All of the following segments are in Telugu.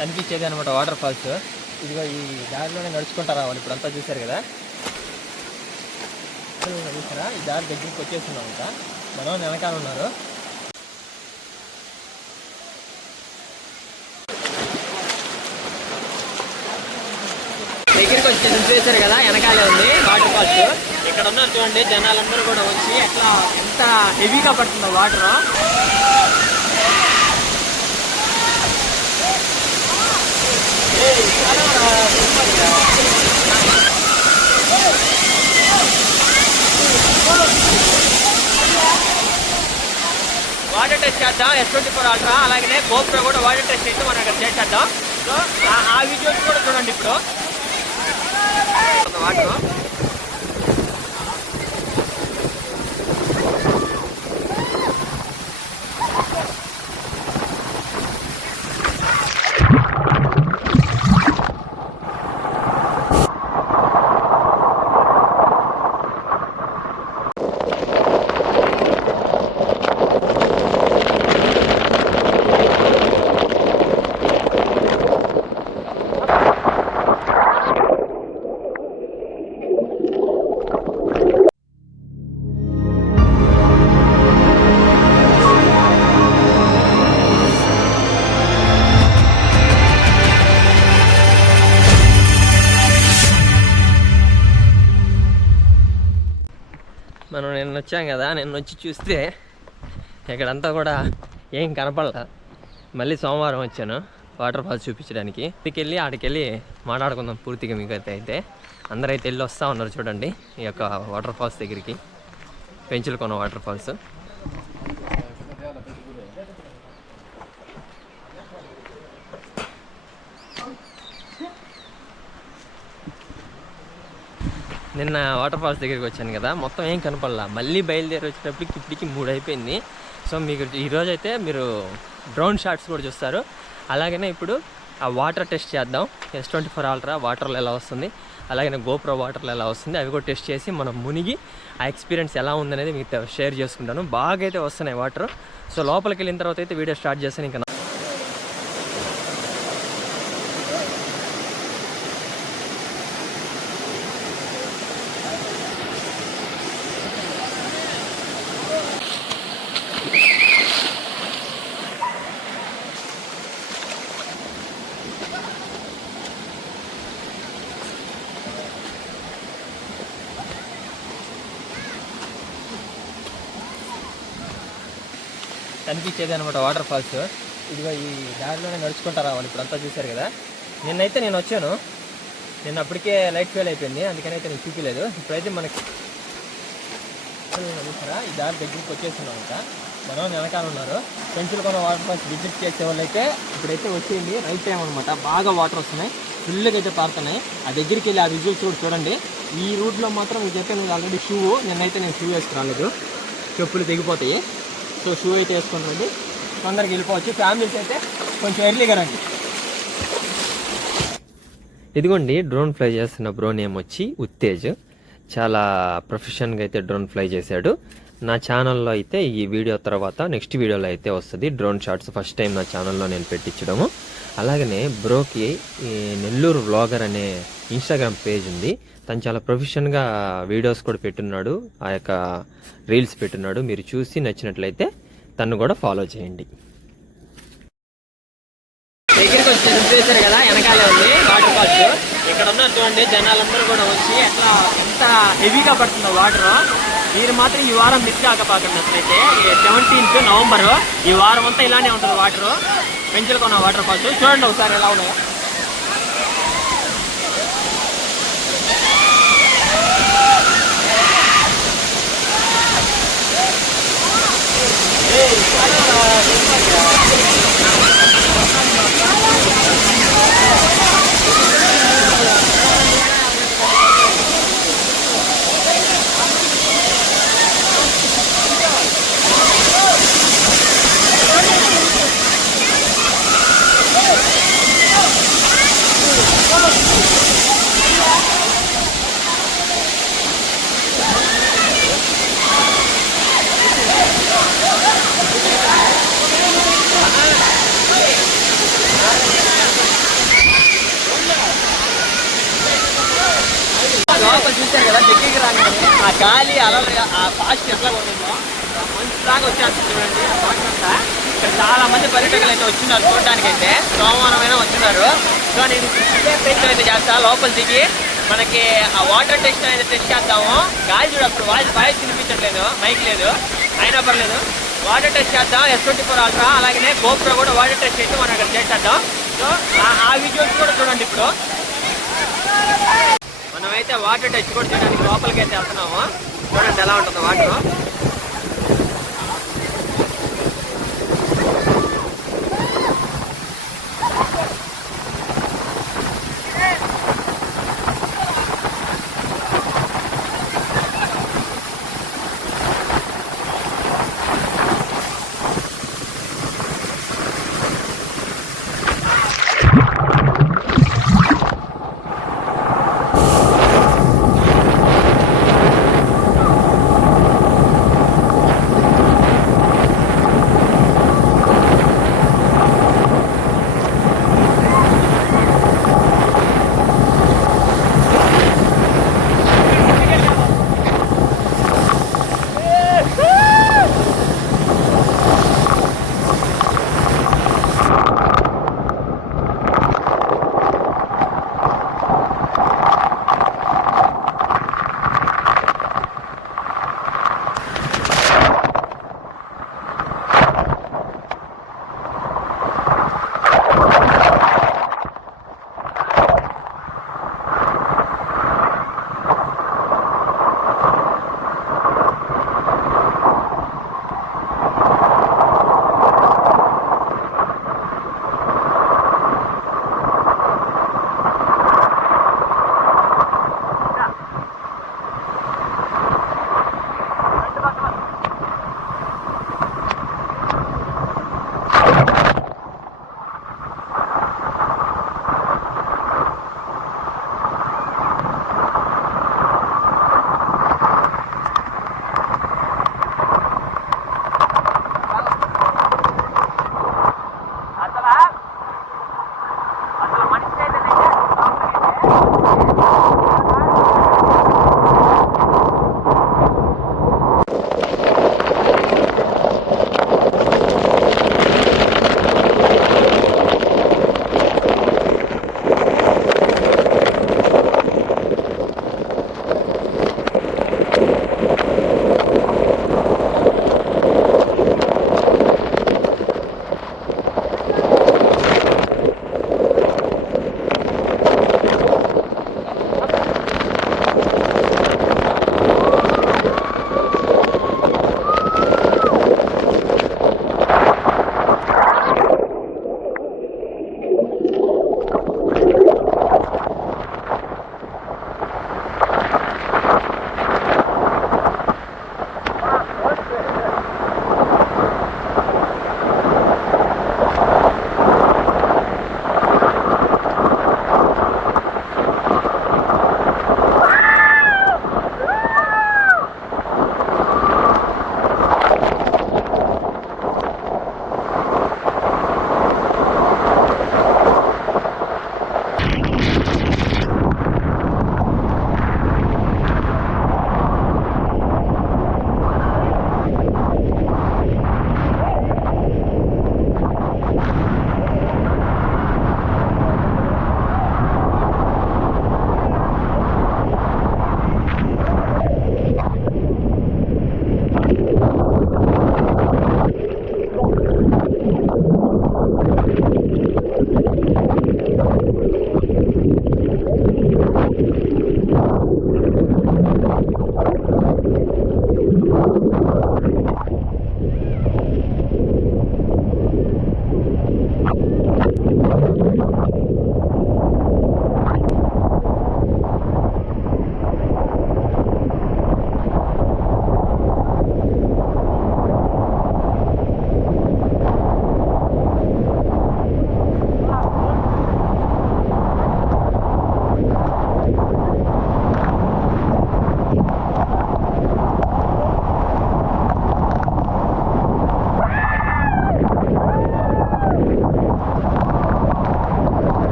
కనిపించేది అనమాట వాటర్ ఫాల్స్. ఇదిగో ఈ దారిలోనే నడుచుకుంటా రావాలి. ఇప్పుడు అంతా చూశారు కదా, చూసారా ఈ దారి దగ్గరికి వచ్చేస్తున్నాం. ఇంకా మనం వెనకాల ఉన్నారు. దగ్గరికి వచ్చి చూసారు కదా, వెనకాలే ఉంది వాటర్ ఫాల్స్. ఇక్కడ ఉన్నారు చూడండి, జనాలందరూ కూడా వచ్చి ఎట్లా ఎంత హెవీగా పడుతుందో వాటర్. వాటర్ టెస్ట్ చేద్దాం S24 అల్ట్రా, అలాగే GoPro కూడా వాటర్ టెస్ట్ అయితే మనం ఇక్కడ చేసేద్దాం. సో ఆ వీడియోస్ కూడా చూడండి. ఇప్పుడు వాటర్ మనం నిన్న వచ్చాం కదా, నిన్న వచ్చి చూస్తే ఇక్కడంతా కూడా ఏం కనపడలా. మళ్ళీ సోమవారం వచ్చాను వాటర్ ఫాల్స్ చూపించడానికి. ఇంటికెళ్ళి ఆడికెళ్ళి మాట్లాడుకుందాం పూర్తిగా. మీకు అయితే అందరూ అయితే వెళ్ళి వస్తూ ఉన్నారు చూడండి ఈ యొక్క వాటర్ ఫాల్స్ దగ్గరికి, పెంచులకొన వాటర్ ఫాల్స్. నిన్న వాటర్ ఫాల్స్ దగ్గరికి వచ్చాను కదా, మొత్తం ఏం కనపడలా. మళ్ళీ బయలుదేరి వచ్చేటప్పటికి ఇప్పటికి 3 అయిపోయింది. సో మీకు ఈరోజు అయితే మీరు డ్రోన్ షాట్స్ కూడా చూస్తారు. అలాగనే ఇప్పుడు ఆ వాటర్ టెస్ట్ చేద్దాం. S24 అల్ట్రా వాటర్లో ఎలా వస్తుంది, అలాగే GoPro వాటర్లో ఎలా వస్తుంది, అవి కూడా టెస్ట్ చేసి మనం మునిగి ఆ ఎక్స్పీరియన్స్ ఎలా ఉందనేది మీకు షేర్ చేసుకుంటాను. బాగా అయితే వస్తున్నాయి వాటర్. సో లోపలికి వెళ్ళిన తర్వాత అయితే వీడియో స్టార్ట్ చేస్తాను. ఇంకా కనిపించేది అనమాట వాటర్ ఫాల్స్. ఇదిగో ఈ దారిలోనే నడుచుకుంటా రావాలి. ఇప్పుడు అంతా చూశారు కదా. నిన్నైతే నేను వచ్చాను, నిన్న అప్పటికే లైట్ ఫెయిల్ అయిపోయింది, అందుకని అయితే నేను చూపించలేదు. ఇప్పుడైతే మనకి చూసారా ఈ దారి దగ్గరికి వచ్చేస్తున్నాం. ఇంకా మనం వెనకాల ఉన్నారు. పెంచులకొన వాటర్ ఫాల్స్ విజిట్ చేసే వాళ్ళు అయితే ఇప్పుడైతే వచ్చేయండి. రైట్ టైం అనమాట, బాగా వాటర్ వస్తున్నాయి, ఫుల్గా అయితే పారుతున్నాయి. ఆ దగ్గరికి వెళ్ళి ఆ విజువల్స్ కూడా చూడండి. ఈ రూట్లో మాత్రం ఇదైతే నేను ఆల్రెడీ షూ, నిన్నైతే నేను షూ వేసుకురాలేదు, చెప్పులు తెగిపోతాయి. సో షూ అయితే వేసుకొని రండి, తొందరగా వెళ్ళిపోవచ్చు. ఫ్యామిలీస్ అయితే కొంచెం ఎర్లీగా రండి. ఇదిగోండి డ్రోన్ ఫ్లై చేస్తున్న బ్రో నేమ్ వచ్చి ఉత్తేజ్. చాలా ప్రొఫెషన్గా అయితే డ్రోన్ ఫ్లై చేశాడు. నా ఛానల్లో అయితే ఈ వీడియో తర్వాత నెక్స్ట్ వీడియోలో అయితే వస్తుంది డ్రోన్ షాట్స్. ఫస్ట్ టైం నా ఛానల్లో నేను పెట్టించడము. అలాగనే బ్రోకి నెల్లూరు వ్లాగర్ అనే ఇన్స్టాగ్రామ్ పేజ్ ఉంది. తను చాలా ప్రొఫెషన్గా వీడియోస్ కూడా పెట్టున్నాడు, ఆ యొక్క రీల్స్ పెట్టున్నాడు. మీరు చూసి నచ్చినట్లయితే తను కూడా ఫాలో చేయండి. దగ్గరికి వచ్చి చూసారు కదా, వెనకాలే ఉంది వాటర్ ఫాల్స్. ఇక్కడ ఉన్నారు చూడండి, జనాలందరూ కూడా వచ్చి ఎట్లా ఎంత హెవీగా పడుతుందో వాటర్. మీరు మాత్రం ఈ వారం మిస్ కాకపోకండి. అసలైతే 17th నవంబర్ ఈ వారం అంతా ఇలానే ఉంటుంది వాటర్. పెంచులకొన వాటర్ ఫాల్స్ చూడండి ఒకసారి ఎలా ఉన్నాయో. లోపల చూసారు కదా, దగ్గరికి రాగానే ఆ గాలి అలలు ఆ ఫాస్ట్ ఎట్లా కొడుతుందో మంచి దాకా వచ్చేస్తుంది చూడండి. ఆ వాటర్ అంతా ఇక్కడ చాలా మంది పర్యాటకులు అయితే వచ్చినారు చూడడానికి. అయితే సోమవారమైనా వచ్చినారు. సో నేను ప్రయత్నం అయితే చేస్తా, లోపల దిగి మనకి ఆ వాటర్ టెస్ట్ అనేది టెస్ట్ చేద్దాము. గాలి చూడ అప్పుడు వాయిస్ వినిపించట్లేదు, మైక్ లేదు, అయినా పర్లేదు. వాటర్ టెస్ట్ చేద్దాం. S24 అల్ట్రా అలాగే GoPro కూడా వాటర్ టెస్ట్ చేసి మనం అక్కడ చేసేద్దాం. సో ఆ వీడియోస్ కూడా చూడండి. ఇప్పుడు మనమైతే వాటర్ టెస్ట్ కూడా చేయడానికి లోపలికి అయితే వెళ్తున్నాము. చూడండి ఎలా ఉంటుందో వాటర్.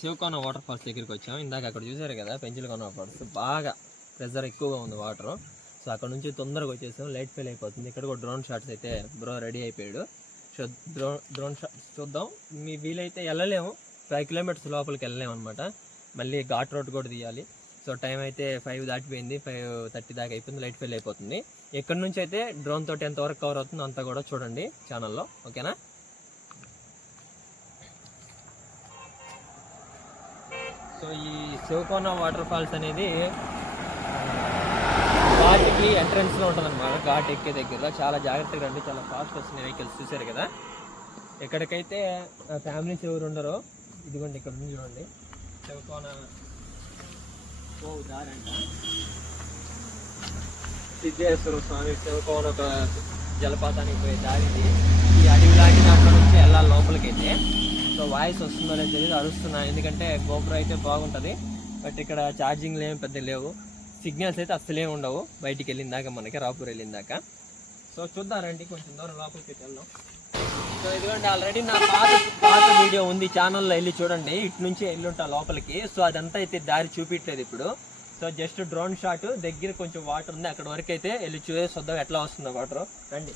శివకోన వాటర్ ఫాల్స్ దగ్గరికి వచ్చాం. ఇందాక అక్కడ చూసారు కదా పెంచులకోన వాటర్ ఫాల్స్, బాగా ప్రెజర్ ఎక్కువగా ఉంది వాటర్. సో అక్కడ నుంచి తొందరగా వచ్చేసాం, లైట్ ఫెయిల్ అయిపోతుంది. ఇక్కడ కూడా డ్రోన్ షాట్స్ అయితే బ్రో రెడీ అయిపోయాడు. సో డ్రోన్ షాట్ చూద్దాం. మీ వీలైతే వెళ్ళలేము, 5 కిలోమీటర్స్ లోపలికి వెళ్ళలేము అనమాట. మళ్ళీ ఘాట్ రోడ్ కూడా తీయాలి. సో టైం అయితే 5 దాటిపోయింది, 5:30 దాకా అయిపోయింది, లైట్ ఫెయిల్ అయిపోతుంది. ఇక్కడ నుంచి అయితే డ్రోన్ తోటి ఎంతవరకు కవర్ అవుతుందో అంతా కూడా చూడండి ఛానల్లో, ఓకేనా? సో ఈ శివకోన వాటర్ ఫాల్స్ అనేది ఘాట్కి ఎంట్రన్స్లో ఉంటుంది అనమాట. ఘాట్ ఎక్కే దగ్గర చాలా జాగ్రత్తగా రండి, చాలా ఫాస్ట్ వస్తున్నాయి వెహికల్స్, చూసారు కదా. ఎక్కడికైతే ఫ్యామిలీస్ ఎవరు ఉండరో ఇదిగోండి ఇక్కడ నుంచి చూడండి, శివకోన దారంట. సిద్ధేశ్వర స్వామి శివకోన ఒక జలపాతానికి పోయే దారి ఇది. ఈ అడవి లాంటి దాంట్లో నుంచి వెళ్ళాలి లోపలికైతే. సో వాయిస్ వస్తుందో లేదో తెలియదు, అరుస్తున్నా ఎందుకంటే గోపురం అయితే బాగుంటుంది. బట్ ఇక్కడ ఛార్జింగ్లు ఏమి పెద్ద లేవు, సిగ్నల్స్ అయితే అస్సలే ఉండవు బయటికి వెళ్ళిందాక, మనకి రాపూర్ వెళ్ళిందాక. సో చూద్దాం రండి, కొంచెం దూరం లోపలికి వెళ్దాం. సో ఇదిగోండి ఆల్రెడీ నా పాత వీడియో ఉంది ఛానల్లో, వెళ్ళి చూడండి. ఇటు నుంచి వెళ్ళి ఉంటా లోపలికి. సో అదంతా అయితే దారి చూపించలేదు ఇప్పుడు. సో జస్ట్ డ్రోన్ షాట్ దగ్గర కొంచెం వాటర్ ఉంది, అక్కడ వరకు అయితే వెళ్ళి చూద్దాం ఎట్లా వస్తుందో వాటర్. రండి.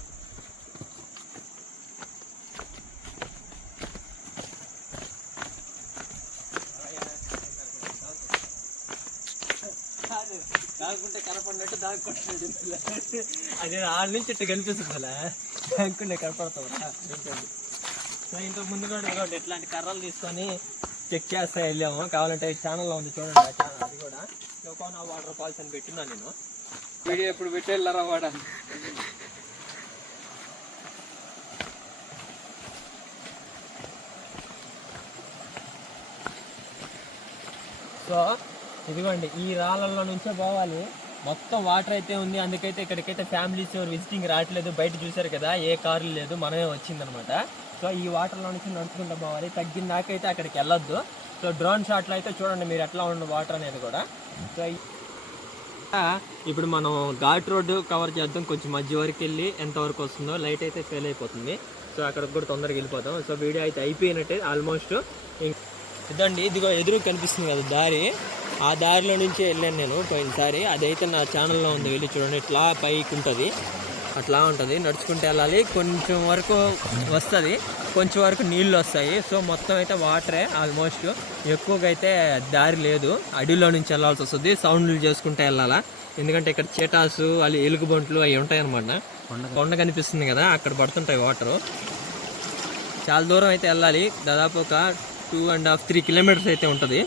దాక్కుంటే కనపడినట్టు దాక్కుంటున్నాడు, అది ఆళ్ళ నుంచి ఇట్లా కనిపిస్తుంది అలా దాక్కుంటే కనపడతావు. సో ఇంతకు ముందు కూడా ఇదిగోండి ఇట్లాంటి కర్రలు తీసుకొని చెక్ చేస్తా వెళ్ళాము. కావాలంటే ఛానల్లో ఉంది చూడండి, ఆ ఛానల్ అది కూడా శివకోన వాటర్ ఫాల్స్ అని పెట్టినా నేను వీడియో ఎప్పుడు పెట్టి వెళ్ళారా వాడ. సో ఇదిగోండి ఈ రాళ్ళల్లో నుంచే పోవాలి, మొత్తం వాటర్ అయితే ఉంది. అందుకైతే ఇక్కడికైతే ఫ్యామిలీస్ విజిటింగ్ రావట్లేదు. బయట చూసారు కదా ఏ కార్లు లేదు, మనమే వచ్చిందనమాట. సో ఈ వాటర్లో నుంచి నడుచుకుంటూ పోవాలి, తగ్గిన దాకైతే అక్కడికి వెళ్ళొద్దు. సో డ్రోన్ షాట్లో అయితే చూడండి మీరు ఎట్లా ఉండు వాటర్ అనేది కూడా. సో ఇప్పుడు మనం ఘాట్ రోడ్డు కవర్ చేద్దాం, కొంచెం మధ్య వరకు వెళ్ళి ఎంతవరకు వస్తుందో. లైట్ అయితే ఫెయిల్ అయిపోతుంది, సో అక్కడికి కూడా తొందరగా వెళ్ళిపోతాం. సో వీడియో అయితే అయిపోయినట్టే ఆల్మోస్ట్. ఇదండి ఇదిగో ఎదురు కనిపిస్తుంది కదా దారి, ఆ దారిలో నుంచి వెళ్ళాను నేను పోయినసారి. అదైతే నా ఛానల్లో ఉంది, వెళ్ళి చూడండి. ఇట్లా పైకి ఉంటుంది, అట్లా ఉంటుంది, నడుచుకుంటూ వెళ్ళాలి. కొంచెం వరకు వస్తుంది, కొంచెం వరకు నీళ్ళు వస్తాయి. సో మొత్తం అయితే వాటరే ఆల్మోస్ట్. ఎక్కువగా అయితే దారి లేదు, అడవిలో నుంచి వెళ్ళాల్సి వస్తుంది, సౌండ్లు చేసుకుంటూ వెళ్ళాలా. ఎందుకంటే ఇక్కడ చీటాసు వాళ్ళు ఎలుగుబంట్లు అవి ఉంటాయి అనమాట. కొండ కనిపిస్తుంది కదా, అక్కడ పడుతుంటాయి వాటరు. చాలా దూరం అయితే వెళ్ళాలి, దాదాపు ఒక 2.5-3 కిలోమీటర్స్ అయితే ఉంటుంది.